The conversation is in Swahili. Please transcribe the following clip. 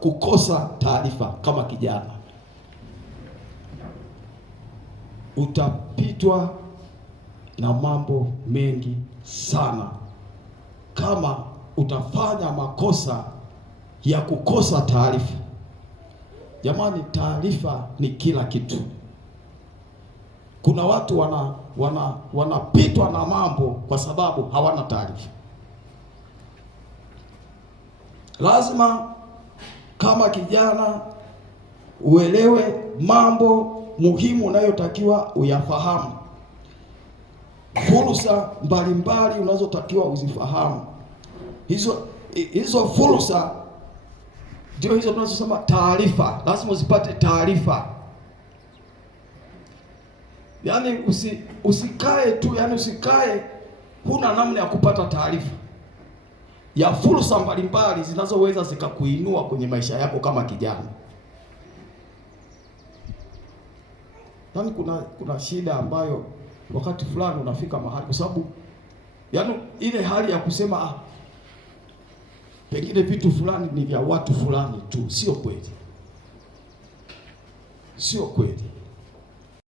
kukosa taarifa kama kijana, utapitwa na mambo mengi sana kama utafanya makosa ya kukosa taarifa. Jamani, taarifa ni kila kitu. Kuna watu wanapitwa na mambo kwa sababu hawana taarifa. Lazima kama kijana uelewe mambo muhimu unayotakiwa uyafahamu, fursa mbalimbali unazotakiwa uzifahamu. Hizo fursa ndio hizo tunazosema taarifa. Lazima uzipate taarifa. Yaani usikae tu, yaani usikae huna namna ya kupata taarifa ya fursa mbalimbali zinazoweza zikakuinua kwenye maisha yako kama kijana. Yaani kuna shida ambayo wakati fulani unafika mahali, kwa sababu yaani ile hali ya kusema pengine vitu fulani ni vya watu fulani tu, sio kweli. Sio kweli.